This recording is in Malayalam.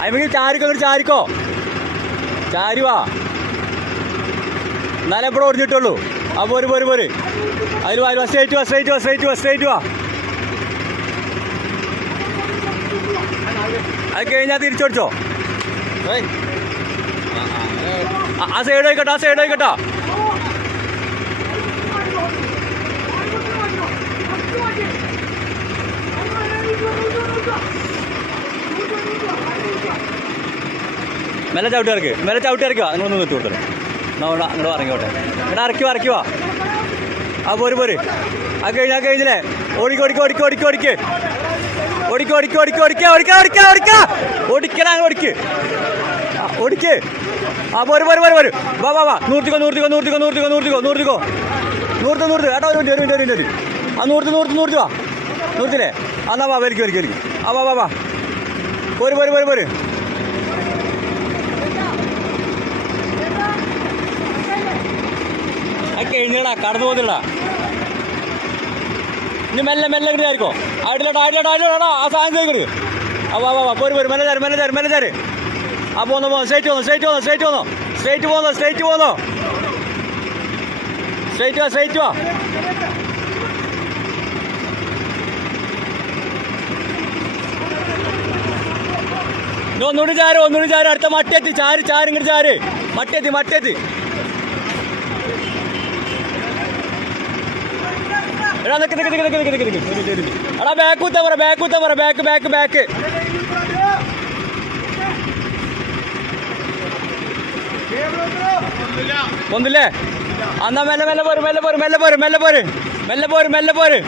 അതിമെങ്കിൽ ചാരിക്കോ അങ്ങോട്ട് ചാരിക്കോ ചാരി വാ എന്നാലേ എപ്പോഴും ഒടിഞ്ഞിട്ടുള്ളൂ ആ പോര് പോര് പോര് അതിൽ വാ സ്ട്രേറ്റ് വാ സ്ട്രേറ്റ് വാ സ്ട്രേറ്റ് വാ സ്ട്രേറ്റ് വാ അത് കഴിഞ്ഞാൽ തിരിച്ചോടിച്ചോ ആ സൈഡ് ആയിക്കോട്ടെ ആ സൈഡ് ആയിക്കോട്ടോ മെല്ലെ ചവിട്ടി ഇറക്കി. മെല്ലെ ചവിട്ടി ഇറക്കുക നിങ്ങളൊന്ന് നിർത്തി കൊടുത്തേ. നോടാ അങ്ങോട്ട് ഇറങ്ങിയോട്ടെ ഇവിടെ ഇറക്കി വാ, വാ. ആ പോര് പോര്. ആ കഴിഞ്ഞാൽ കഴിഞ്ഞില്ലേ? ഓടിക്കോ ഓടിക്ക് ഓടിക്ക് ഓടിക്കോ ഓടിക്ക്. ഓടിക്ക് ഓടിക്ക് ഓടിക്ക് ഓടിക്ക ഓടിക്ക ഓടിക്ക ഓടിക്ക. ഓടിക്കണ അങ്ങ് ഓടിക്ക്. ഓടിക്ക്. ആ പോര് പോര് പോര് പോര്. വാ വാ വാ. നൂർത്തിക്കോ നൂർത്തിക്കോ നൂർത്തിക്കോ നൂർത്തിക്കോ നൂർത്തിക്കോ നൂർത്തിക്കോ. നൂർത്ത് നൂർത്ത്. ഏട്ടാ ഒരു മിനിറ്റ് ഒരു മിനിറ്റ് ഒരു മിനിറ്റ് ആ നൂർത്ത് നൂർത്ത് നൂർത്ത് വാ. നൂർത്തില്ലേ? അന്നാ വാ വലിക്ക് വലിക്ക് വലിക്ക്. ആ വാ വാ വാ. പോര് പോര് പോര് പോര്. കഴിഞ്ഞടാ കടന്നു പോകുന്നില്ല ഇനി മെല്ലെ മെല്ലെ ഇങ്ങനെ ആയിരിക്കോ ആയിട്ടില്ല ആയിട്ടില്ല ആയിട്ടില്ല ആ സാധനം ചോദിക്കരുത് ആ വാ വാ ഒരു മെല്ലെ തരും മെല്ലെ തരും മെല്ലെ തരും. ആ പോന്നോ പോന്നോ സ്ട്രേറ്റ് പോന്നോ സ്ട്രേറ്റ് പോന്നോ സ്ട്രേറ്റ് പോന്നോ. സ്ട്രേറ്റ് പോന്നോ സ്ട്രേറ്റ് പോന്നോ. സ്ട്രേറ്റ് വാ സ്ട്രേറ്റ് വാ. ഒന്നുകൂടി ചാരോ ഒന്നുകൂടി ചാരോ അടുത്ത മട്ടെത്തി ചാര് ചാര് ഇങ്ങോട്ട് ചാര്. മട്ടെത്തി മട്ടെത്തി എടാ നിക്ക് നിക്ക് നിക്ക് നിക്ക് നിക്ക് നിക്ക്. എടാ ബാക്ക് കുത്താൻ പറ ബാക്ക് കുത്താൻ പറ ബാക്ക് ബാക്ക് ബാക്ക് ഒന്നില്ലേ? അന്നാ മെല്ലെ മെല്ലെ പോര് മെല്ലെ പോര് മെല്ലെ പോര് മെല്ലെ പോര് മെല്ലെ പോര് മെല്ലെ പോര്.